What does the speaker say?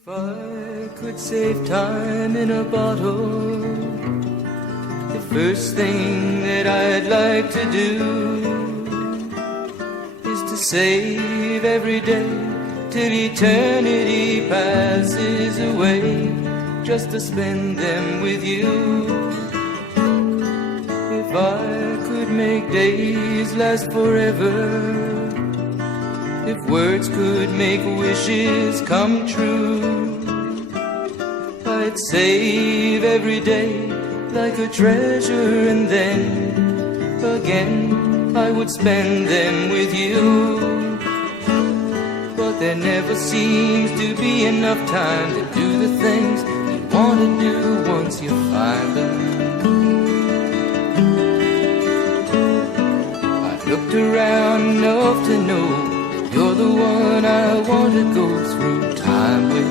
If I could save time in a bottle, the first thing that I'd like to do is to save every day till eternity passes away, just to spend them with you. If I could make days last forever, if words could make wishes come true, I'd save every day like a treasure, and then again I would spend them with you. But there never seems to be enough time to do the things you want to do once you find them. I've looked around enough to know you're the one I want to go through time with.